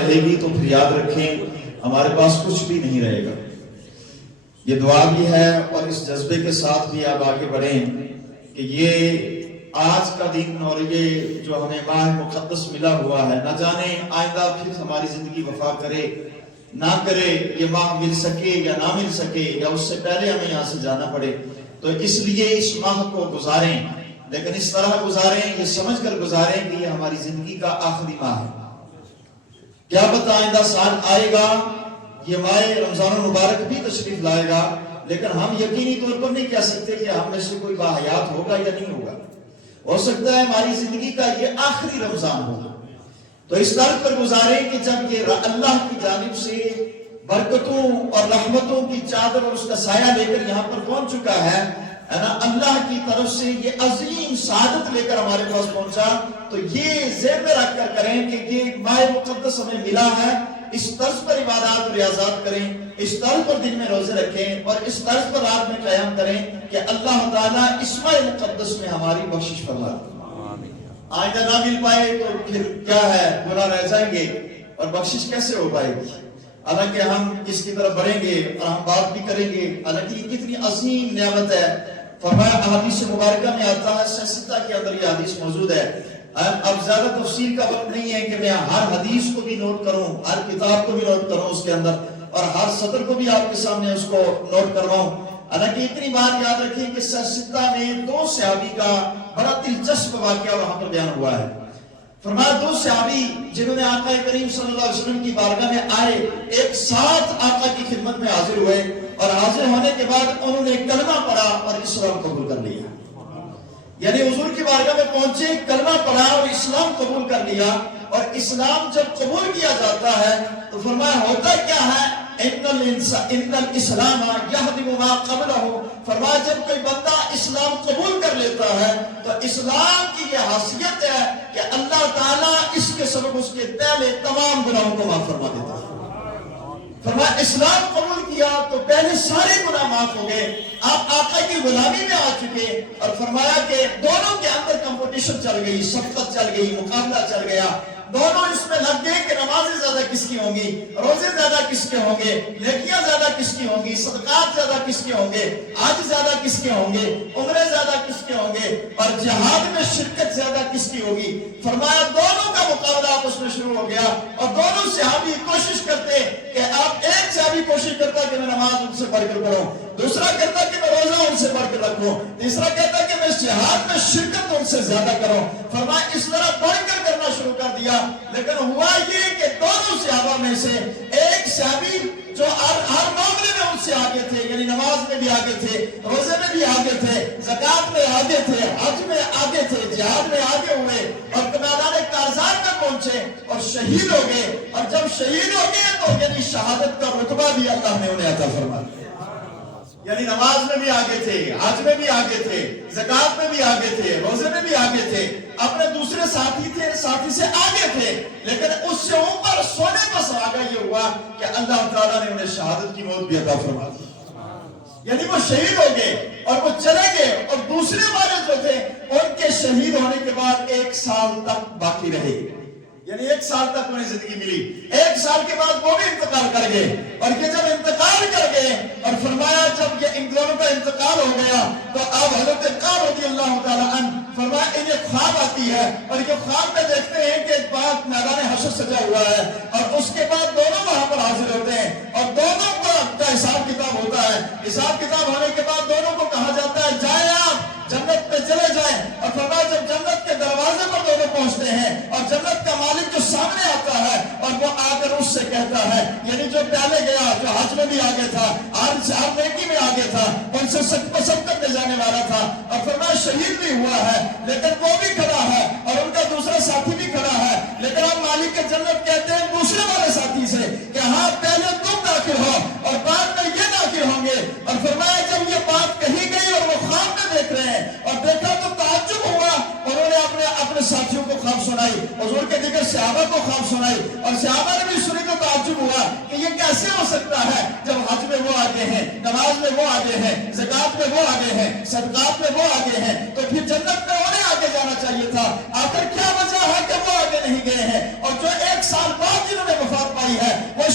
رہے گی تو پھر یاد رکھیں ہمارے پاس کچھ بھی نہیں رہے گا. یہ دعا بھی ہے اور اس جذبے کے ساتھ بھی آپ آگے بڑھیں کہ یہ آج کا دن اور یہ جو ہمیں ماہ مقدس ملا ہوا ہے، نہ جانے آئندہ پھر ہماری زندگی وفا کرے نہ کرے، یہ ماہ مل سکے یا نہ مل سکے، یا اس سے پہلے ہمیں یہاں سے جانا پڑے. تو اس لیے اس ماہ کو گزاریں، لیکن اس طرح گزاریں، یہ سمجھ کر گزاریں کہ یہ ہماری زندگی کا آخری ماہ ہے. کیا پتہ آئندہ سال آئے گا، یہ ماہ رمضان المبارک بھی تشریف لائے گا، لیکن ہم یقینی طور پر نہیں کہہ سکتے کہ ہم میں سے کوئی باحیات ہوگا یا نہیں ہوگا. ہو سکتا ہے ہماری زندگی کا یہ آخری رمضان ہوگا. تو اس طرح پر گزاریں کہ جب یہ اللہ کی جانب سے برکتوں اور رحمتوں کی چادر اور اس کا سایہ لے کر یہاں پر پہنچ چکا ہے نا، اللہ کی طرف سے یہ عظیم سعادت لے کر ہمارے پاس پہنچا، تو یہ ذہن میں رکھ کر کریں کہ یہ ماہ مقدس ہمیں ملا ہے. اس طرز پر عبادات و ریاضات کریں، اس طرز پر دن میں روزے رکھیں اور اس طرز پر رات میں قیام کریں کہ اللہ تعالیٰ اس ماہ مقدس میں ہماری بخشش فرمائے. آئندہ نہ مل پائے تو پھر کیا ہے، گناہ رہ جائیں گے اور بخشش کیسے ہو پائے گی. حالانکہ ہم اس کی طرف بڑھیں گے اور ہم بات بھی کریں گے، حالانکہ یہ کتنی عظیم نعمت ہے. فرمایا احادیث مبارکہ میں آتا ہے، سلسلہ کے اندر یہ حدیث موجود ہے. اب زیادہ تفصیل کا وقت نہیں ہے کہ میں ہر حدیث کو بھی نوٹ کروں، ہر کتاب کو بھی نوٹ کروں اس کے اندر، اور ہر سطر کو بھی آپ کے سامنے اس کو نوٹ کرواؤں. حالانکہ اتنی بات یاد رکھیں کہ سلسلہ میں 2 صحابی کا بڑا دلچسپ واقعہ وہاں پر بیان ہوا ہے. فرمایا 2 صحابی جنہوں نے آقا کریم صلی اللہ علیہ وسلم کی بارگاہ میں آئے، ایک ساتھ آقا کی خدمت میں حاضر ہوئے، اور حاضر ہونے کے بعد انہوں نے کلمہ پڑھا اور اسلام قبول کر لیا. یعنی حضور کی بارگاہ میں پہنچے، کلمہ پڑھا اور اسلام قبول کر لیا. اور اسلام جب قبول کیا جاتا ہے تو فرمایا ہوتا کیا ہے، ان الاسلام یہدم ما قبلہ. فرمایا جب کوئی بندہ اسلام قبول کر لیتا ہے تو اسلام کی یہ حیثیت ہے کہ اللہ تعالیٰ اس کے سبب اس کے پہلے تمام گناہوں کو معاف فرما دیتا ہے. فرمایا اسلام قبول کیا تو پہلے سارے گناہ معاف ہو گئے، آپ آقا کی غلامی میں آ چکے. اور فرمایا کہ دونوں کے اندر کمپٹیشن چل گئی، شفقت چل گئی، مقابلہ چل گیا. دونوں اس میں لگ گئے کہ نمازیں زیادہ کس کی ہوں گی، روزے زیادہ کس کے ہوں گے، نیکیاں زیادہ کس کی ہوں گی، صدقات زیادہ کس کے ہوں گے، حج زیادہ کس کے ہوں گے، عمرے زیادہ کس کے ہوں گے، اور جہاد میں شرکت زیادہ کس کی ہوگی. فرمایا دونوں کا مقابلہ آپس میں شروع ہو گیا، اور دونوں صحابی کوشش کرتے کہ آپ، ایک صحابی کوشش کرتا کہ میں نماز ان سے پڑھ کر پڑھوں، دوسرا کہتا کہ میں روزہ ان سے پڑھ کر رکھوں، تیسرا کہتا کہ میں جہاد میں شرکت ان سے زیادہ کروں. فرمایا اس طرح بڑھ کر کرنا شروع کر دیا. لیکن ہوا یہ کہ دونوں صحابہ میں سے ایک صحابی جو ہر معاملے میں ان سے آگے تھے، یعنی نماز میں بھی آگے تھے، روزے میں بھی آگے تھے، زکوٰۃ میں آگے تھے، حج میں آگے تھے، جہاد میں آگے ہوئے، اور میدان کارزار میں پہنچے اور شہید ہو گئے. اور جب شہید ہو گئے تو یعنی شہادت کا رتبہ بھی اللہ نے انہیں عطا فرما دیا. یعنی نماز میں بھی آگے تھے، حج میں بھی آگے تھے، زکوٰۃ میں بھی آگے تھے، روزے میں بھی آگے تھے، اپنے دوسرے ساتھی سے آگے تھے. لیکن اس سے اوپر سونے پر سہاگا یہ ہوا کہ اللہ تعالیٰ نے انہیں شہادت کی موت بھی عطا فرما دی. یعنی وہ شہید ہو گئے اور وہ چلے گئے، اور دوسرے والے جو تھے ان کے شہید ہونے کے بعد 1 سال تک باقی رہے. یعنی 1 سال تک انہیں زندگی ملی. 1 سال کے بعد وہ بھی انتقال کر گئے، اور یہ جب انتقال کر گئے اور فرمایا جب یہ ان دونوں کا انتقال ہو گیا تو اب حضرت کعب رضی اللہ تعالیٰ عنہ فرمایا انہیں خواب آتی ہے، اور یہ خواب میں دیکھتے ہیں کہ ایک بات میدان حشر سجا ہوا ہے، اور اس کے بعد دونوں وہاں پر حاضر ہوتے ہیں اور دونوں کا حساب کتاب ہوتا ہے. حساب کتاب ہونے کے بعد دونوں کو کہا جاتا ہے جائیں آپ جنت پہ چلے جائیں. اور فرمایا جب جنت کے دروازے پر دونوں پہنچتے ہیں اور جنت کا مالک جو سامنے آتا ہے اور وہ آ کر اس سے کہتا ہے، یعنی جو پہلے گیا، جو حج میں بھی آگے تھا، آج نیکی میں آگے تھا، ان سے سبقت لے جانے والا تھا، اور فرمایا شہید بھی ہوا ہے، لیکن وہ بھی کھڑا ہے اور ان کا دوسرا ساتھی بھی کھڑا ہے. لیکن اب مالک کے جنت کہتے ہیں دوسرے والے ساتھی سے کہ ہاں پہلے تم داخل ہو اور بعد میں یہ داخل ہوں گے. اور فرمایا جب یہ بات کہی گئی اور وہ خواب میں دیکھ رہے ہیں اور دیکھا تو تعجب ہوا، انہوں نے اپنے ساتھیوں کو خواب سنائی، حضور کے دیگر صحابہ کو خواب سنائی، اور صحابہ نے بھی سنی تو تعجب ہوا کہ یہ کیسے ہو سکتا ہے جب حج میں وہ آگے ہیں، نماز میں وہ آگے ہیں، زکوٰۃ میں وہ آگے ہیں، صدقات میں وہ آگے ہیں، تو پھر جنت میں انہیں آگے جانا چاہیے تھا. آخر کیا وجہ ہے کہ وہ آگے نہیں گئے ہیں؟ اور جو 1 سال بعد جنہوں نے وفات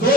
2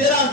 13,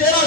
13,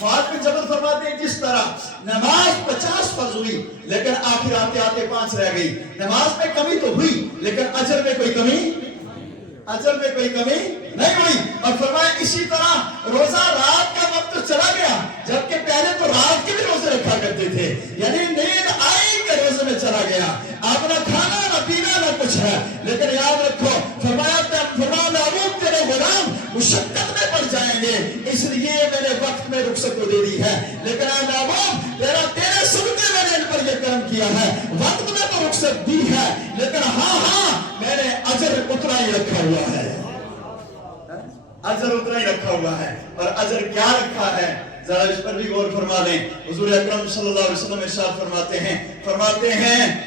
معاذ بن جبل فرماتے ہیں جس طرح نماز 50 فرض ہوئی لیکن آخر آتے آتے 5 رہ گئی، نماز میں کمی تو ہوئی لیکن اجر میں کوئی کمی نہیں ہوئی۔ اور فرمایا اسی طرح روزہ رات کا وقت چلا گیا، جبکہ پہلے تو رات کے بھی روزے رکھا کرتے تھے، یعنی نیند آئی کہ روزے میں چلا گیا، آپ نہ کھانا نہ پینا نہ کچھ ہے، لیکن یاد رکھو فرمایا محبوب تیرے غلام مشقت میں پڑ جائیں گے، اس لیے میں نے وقت میں رخصت کو دے دی ہے، لیکن اے محبوب تیرے صدقے میں نے ان پر یہ کرم کیا ہے، وقت میں تو رخصت دی ہے لیکن ہاں میں نے اجر اتنا ہی رکھا ہوا ہے، اجر اتنا ہی رکھا ہوا ہے۔ اور اجر کیا رکھا ہے ذرا اس پر بھی غور فرما لیں۔ حضور اکرم صلی اللہ علیہ وسلم ارشاد فرماتے ہیں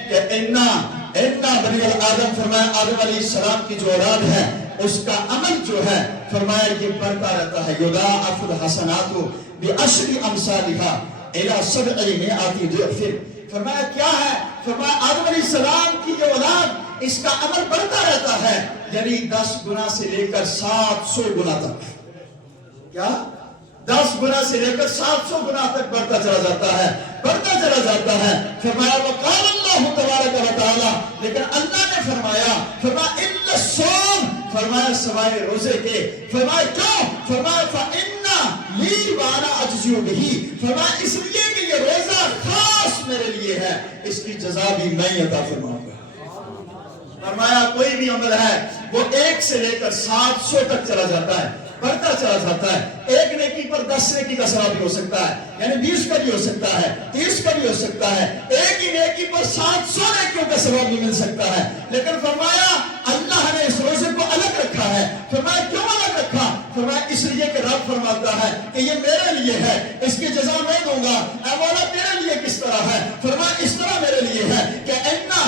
کہ انا بنی آدم، فرمایا آدم علیہ السلام کی جو اولاد ہے اس کا عمل جو ہے فرمایا یہ بڑھتا رہتا ہے، یضاعف الحسنات بعشر امثالها الى 700 ضعف۔ فرمایا کیا ہے؟ فرمایا آدم علیہ السلام کی جو اولاد اس کا عمل بڑھتا رہتا ہے، یعنی 10 گنا سے لے کر 700 گنا تک، کیا 10 گنا سے لے کر 700 گنا تک بڑھتا چلا جاتا ہے۔ فرمایا وقال اللہ تبارک و تعالی، لیکن اللہ نے فرمایا الا الصوم، فرمایا سوائے روزے کے، فرمایا کیوں؟ فرمایا فإن لی وانا اجزی بہ، فرمایا اس لیے کہ یہ روزہ خاص میرے لیے ہے، اس کی جزا بھی میں عطا فرماؤں گا۔ فرمایا کوئی بھی عمل ہے وہ 1 سے لے کر 700 تک چلا جاتا ہے، بڑھتا چلا جاتا ہے۔ ایک نیکی پر 10 نیکی کا ثواب بھی ہو سکتا ہے، یعنی 20 کا بھی ہو سکتا ہے، 30 کا بھی ہو سکتا ہے، ایک ہی نیکی پر 700 نیکیوں کا ثواب بھی مل سکتا ہے۔ لیکن فرمایا اللہ نے اس روزے کو الگ رکھا ہے۔ فرمایا کیوں الگ رکھا؟ فرمایا اس لیے کہ رب فرماتا ہے کہ یہ میرے لیے ہے، اس کی جزا میں دوں گا۔ اے مولا تیرے لیے کس طرح ہے؟ فرمایا اس طرح میرے لیے ہے کہ اِنَّا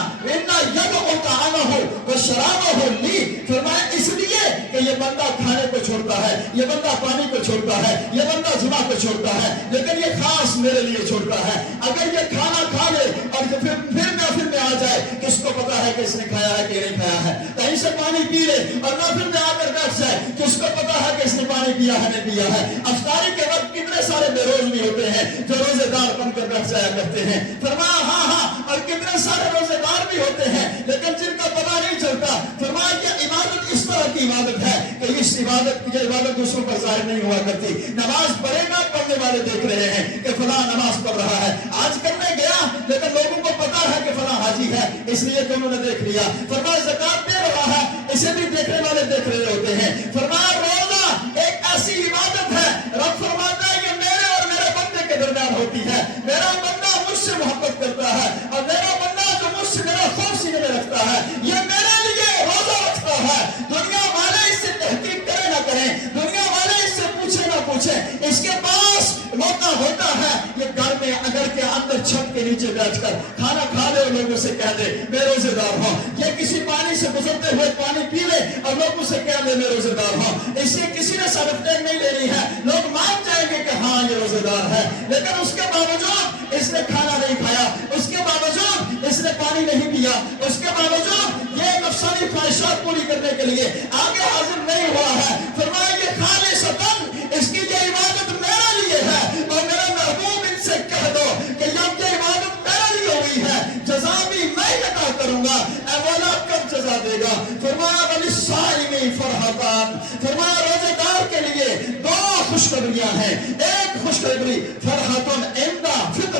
يَدْعُ طَعَامَهُ وَشَرَابَهُ لِي، فرمایا اس لیے کہ یہ بندہ کھانے کو چھوڑتا ہے، یہ بندہ پانی کو چھوڑتا ہے، یہ بندہ جمعہ کو چھوڑتا ہے، لیکن یہ خاص میرے لیے چھوڑتا ہے۔ اگر یہ کھانا کھا لے اور پھر محفل میں آ جائے، کس کو پتا ہے کہ اس نے کھایا ہے کہ نہیں کھایا ہے؟ کہیں سے پانی پی لے اور محفل میں آ کر بیٹھ جائے، کس کو پتا ہے کہ اس نے پانی پیا ہے نہیں پیا ہے؟ افطاری کے وقت کتنے سارے بے روز بھی ہوتے ہیں جو روزے دار بن کر بیٹھ جایا کرتے ہیں۔ فرمایا ہاں، اور کتنے سارے روزے دار بھی ہوتے ہیں لیکن جن کا پتا نہیں چلتا۔ فرمایا یہ عبادت اس طرح کی عبادت ہے کہ اس عبادت کی عبادت دوسروں پر ظاہر نہیں ہوا کرتی۔ نماز پڑھے گا، پڑھنے والے دیکھ رہے ہیں کہ فلاں نماز پڑھ رہا ہے، آج کرنے گیا لیکن لوگوں کو پتا ہے کہ فلاں حاجی ہے، اس لیے کہ انہوں نے دیکھ لیا۔ فرمایا زکات دے رہا ہے، اسے بھی دیکھنے والے دیکھ رہے ہوتے ہیں۔ فرمایا روزہ ایک ایسی عبادت ہے، رب فرماتا ہے کہ میرے اور میرے بندے کے درمیان ہوتی ہے، میرا بندہ مجھ سے محبت کرتا ہے اور میرا بندہ جو مجھ سے میرا خوف سینے میں رکھتا ہے یہ میرے لیے روزہ رکھتا ہے۔ دنیا والے اس سے تحقیق کریں نہ کریں، دنیا والے اس سے پوچھیں نہ پوچھیں، اس کے پاس موقع ہوتا ہے یہ گھر میں اگر کے اندر چھت کے نیچے بیٹھ کر کھانا کھا لے اور لوگوں سے کہہ دے میں روزے دار ہوں، یا کسی پانی سے گزرتے ہوئے پانی پی لے اور لوگوں سے کہہ دے میں روزے دار ہوں، اس سے کسی نے سرٹیفکیٹ نہیں لینی ہے، لوگ مان جائیں گے کہ ہاں یہ روزے دار ہے۔ لیکن اس کے باوجود اس نے کھانا نہیں کھایا، اس کے باوجود اس نے پانی نہیں پیا، اس کے باوجود یہ نفسانی خواہشات پوری کرنے کے لیے آگے حاضر نہیں ہوا ہے۔ فرمایا یہ خالصتاً اس کی یہ عبادت میرے لیے ہے، اور میرا محبوب ان سے کہہ دو کہ یہ عبادت میرے لیے ہوئی ہے، جزا بھی میں عطا کروں گا۔ اے مولا کب جزا دے گا؟ فرمایا وَلِلصَّائِمِ فَرْحَتَانِ، فرمایا روزے دار کے لیے 2 خوشخبریاں ہیں۔ ایک خوشخبری فرحتن عند فطرہ،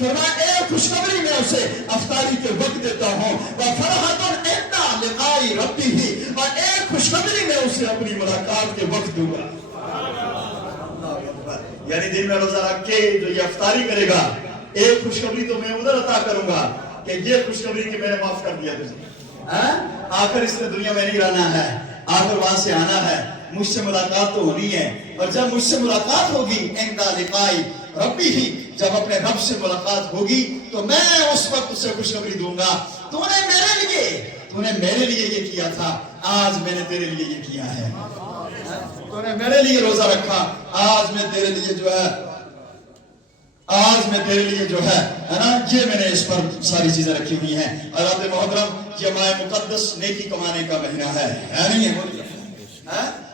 فرمایا ایک خوشخبری میں اسے افطاری کے وقت دیتا ہوں، وفرحتن عند لقاء ربہ، اور ایک خوشخبری میں اسے اپنی ملاقات کے وقت دوں گا۔ یعنی دن میں روزہ رکھ کے جو یہ افطاری کرے گا، ایک خوشخبری تو میں ادھر عطا کروں گا کہ یہ خوشخبری کہ میں نے معاف کر دیا تجھے، آخر اس نے دنیا میں نہیں رہنا ہے، آخر وہاں سے آنا ہے، مجھ سے ملاقات تو ہونی ہے، اور جب مجھ سے ملاقات ہوگی عند لقاء ربہ، جب اپنے رب سے ملاقات ہوگی تو میں اس وقت اسے خوشخبری دوں گا تو نے میرے لیے یہ کیا تھا، آج میں نے تیرے لیے یہ کیا ہے، تو نے میرے لیے روزہ رکھا، آج میں تیرے لیے جو ہے نا یہ میں نے اس پر ساری چیزیں رکھی ہوئی ہیں۔ اور محترم یہ ماہ مقدس نیکی کمانے کا مہینہ ہے، نہیں ہے؟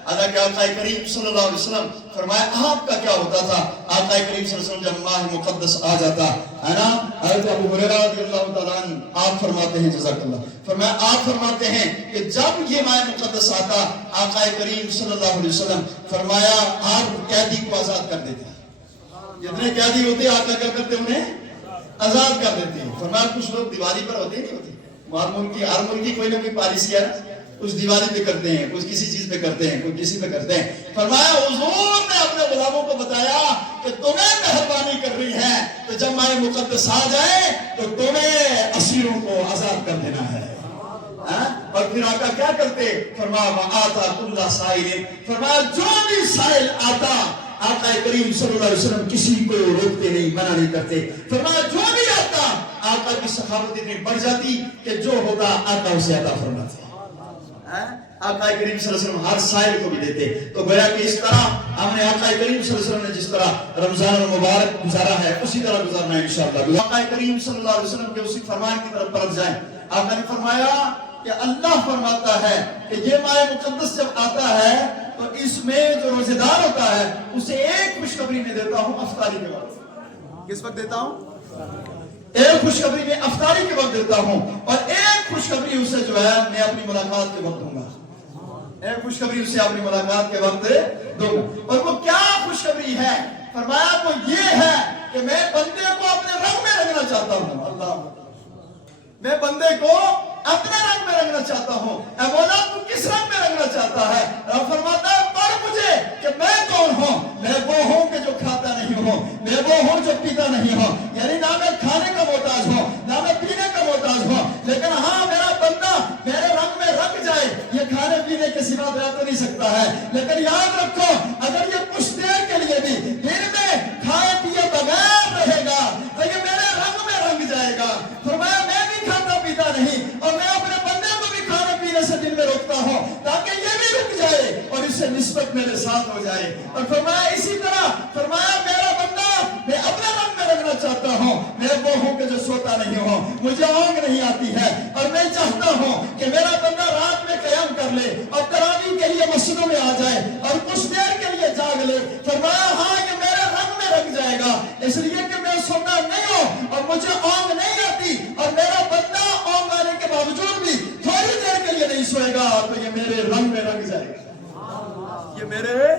حالانکہ آقا کریم صلی اللہ علیہ وسلم فرمایا آپ کا کیا ہوتا تھا؟ آقا کریم صلی اللہ علیہ وسلم جب ماہ مقدس آ جاتا ہے نا، حضرت ابو ہریرہ رضی اللہ تعالیٰ عنہ آپ فرماتے ہیں جزاک اللہ، فرمایا آپ فرماتے ہیں کہ جب یہ ماہ مقدس آتا آقا کریم صلی اللہ علیہ وسلم فرمایا آپ قیدی کو آزاد کر دیتے ہیں، جتنے قیدی ہوتے آقا کیا کرتے انہیں آزاد کر دیتے ہیں۔ فرمایا کچھ لوگ دیوالی پر ہوتے نہیں ہوتے، ہر ملک کی کوئی نہ کوئی پالیسی ہے، کچھ دیوالی پہ کرتے ہیں، کچھ کسی چیز پہ کرتے ہیں، کوئی کسی پہ کرتے ہیں۔ فرمایا حضور نے اپنے غلاموں کو بتایا کہ تمہیں مہربانی کر رہی ہے تو جب ماہ مقدس آ جائے تو تمہیں اسیروں کو آزاد کر دینا ہے۔ اور پھر آقا کیا کرتے؟ فرمایا وَآتَا كُلَّ سَائِلٍ، فرمایا جو بھی سائل آتا آقا کریم صلی اللہ علیہ وسلم کسی کو روکتے نہیں، منع نہیں کرتے۔ فرمایا جو بھی آتا آقا کی سخاوت اتنی بڑھ جاتی کہ جو ہوتا آقا اسے عطا فرماتے۔ آقا کریم صلی اللہ علیہ وسلم ہر سائل کو بھی دیتے۔ تو گویا کہ اس طرح ہم نے آقا کریم صلی اللہ علیہ وسلم نے جس طرح رمضان المبارک گزارا ہے اسی طرح گزارنا ہے انشاءاللہ۔ آقا کریم صلی اللہ علیہ وسلم کے اسی فرمان کی طرف پلٹ جائیں۔ آقا نے فرمایا کہ اللہ فرماتا ہے کہ یہ ماہ مقدس جب آتا ہے تو اس میں جو روزے دار ہوتا ہے اسے ایک خوشخبری میں دیتا ہوں افطاری کے وقت۔ کس وقت دیتا ہوں؟ ایک خوشخبری میں افطاری کے وقت دیتا ہوں، اور ایک خوشخبری اسے جو ہے میں اپنی ملاقات کے وقت دوں گا۔ ایک خوشخبری اسے اپنی ملاقات کے وقت دوں گا، اور وہ کیا خوشخبری ہے؟ فرمایا وہ یہ ہے کہ میں بندے کو اپنے رنگ میں رنگنا چاہتا ہوں۔ اللہ، میں بندے کو اپنے رنگ میں رنگنا چاہتا ہوں۔ اے مولا تو کس رنگ میں رنگنا چاہتا ہے؟ رب فرماتا ہے پڑھ مجھے کہ میں کون ہوں۔ میں وہ ہوں کہ جو کھاتا نہیں ہوں، میں وہ ہوں جو پیتا نہیں ہوں، یعنی نہ میں کھانے کا محتاج ہوں نہ میں پینے کا محتاج ہوں، لیکن ہاں میرا بندہ میرے رنگ میں رنگ جائے۔ یہ کھانے پینے کے سوا رہ تو نہیں سکتا ہے، لیکن یاد رکھو اگر یہ کچھ دیر کے لیے بھی دن میں کھائے پیے بغیر رہے گا تو یہ میرے رنگ میں رنگ جائے گا۔ فرمایا میں بھی کھاتا پیتا نہیں، اور میں اپنے بندے کو بھی کھانے پینے سے دن میں روکتا ہوں تاکہ یہ بھی رک جائے اور اس سے نسبت میرے ساتھ ہو جائے۔ اور فرمایا اسی طرح فرمایا میرا بندہ میں اپنے رنگ میں رکھنا چاہتا ہوں، میں وہ ہوں کہ جو سوتا نہیں ہوں، مجھے اونگ نہیں آتی ہے، اور میں چاہتا ہوں کہ میرا بندہ رات میں قیام کر لے اور تراویح کے لیے مسجدوں میں آ جائے اور کچھ دیر کے لیے جاگ لے۔ فرمایا ہاں یہ میرے رنگ میں رنگ جائے گا، اس لیے کہ میں سوتا نہیں ہوں اور مجھے اونگ نہیں آتی، اور میرا بندہ اونگ آنے کے باوجود بھی تھوڑی دیر کے لیے نہیں سوئے گا تو یہ میرے رنگ میں رنگ جائے گا، یہ میرے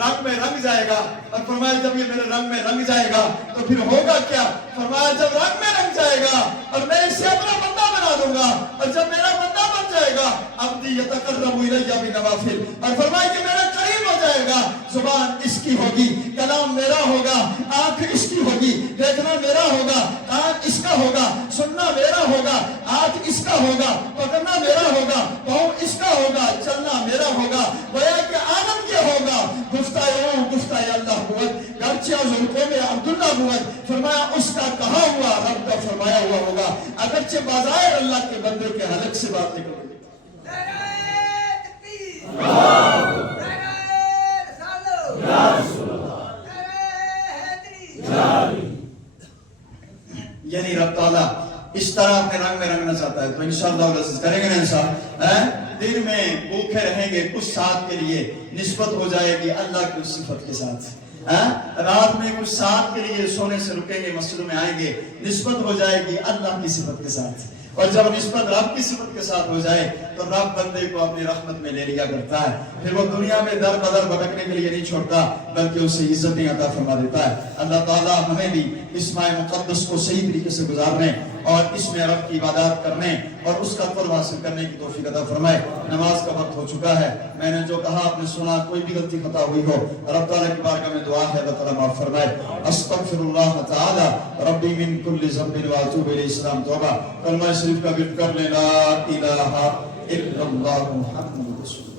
رنگ میں رنگ جائے گا۔ اور فرمایا جب یہ میرے رنگ میں رنگ جائے گا تو پھر ہوگا کیا؟ فرمایا جب رنگ میں رنگ جائے گا اور میں اسے اپنا بندہ بنا دوں گا، اور جب میرا بندہ بن جائے گا عبدی یتقرب الی بنوافل، اور فرمایا کہ میرے قریب ہو جائے گا، زبان اس کی ہوگی، کلام میرا ہوگا، آنکھ اس کی ہوگی، دیکھنا میرا ہوگا، کان اس کا ہوگا، سننا میرا ہوگا، ہاتھ اس کا ہوگا، پکڑنا میرا ہوگا، پاؤں اس کا ہوگا، چلنا میرا ہوگا۔ گویا کہ عالم کیا ہوگا؟ گفتہ اللہ بود، گرچہ ذوالقوم میں عبداللہ بود، فرمایا اس کا کہا ہوا رب کا فرمایا ہوا ہوگا، اگرچہ بظاہر اللہ کے بندے کے حلق سے بات نکل گئی۔ یعنی رب تعالیٰ اس طرح اپنے رنگ میں رنگنا چاہتا ہے، تو انشاءاللہ کریں گے نا انسان۔ دن میں بھوکے رہیں گے کچھ ساتھ کے لیے، نسبت ہو جائے گی اللہ کی صفت کے ساتھ۔ رات میں کچھ ساتھ کے لیے سونے سے رکیں گے، مسجدوں میں آئیں گے، نسبت ہو جائے گی اللہ کی صفت کے ساتھ۔ اور جب نسبت رب کی صفت کے ساتھ ہو جائے تو رب بندے کو اپنی رحمت میں لے لیا کرتا ہے، پھر وہ دنیا میں در بدر بھٹکنے کے لیے نہیں چھوڑتا بلکہ اسے عزتیں عطا فرما دیتا ہے۔ اللہ تعالیٰ ہمیں بھی اس ماہ مقدس کو صحیح طریقے سے گزارنے اور اس میں رب کی عبادات کرنے اور اس کا قرب حاصل کرنے کی توفیق عطا فرمائے۔ نماز کا وقت ہو چکا ہے، میں نے جو کہا آپ نے سنا، کوئی بھی غلطی خطا ہوئی ہو رب تعالیٰ کی بارگاہ میں دعا ہے اللہ تعالیٰ معاف فرمائے۔ استغفر اللہ تعالی ربی من کل ذنب واتوب الیہ، اسلام توبہ، کلمہ شریف کا ورد کر لیں، لا الہ الا اللہ محمد رسول اللہ۔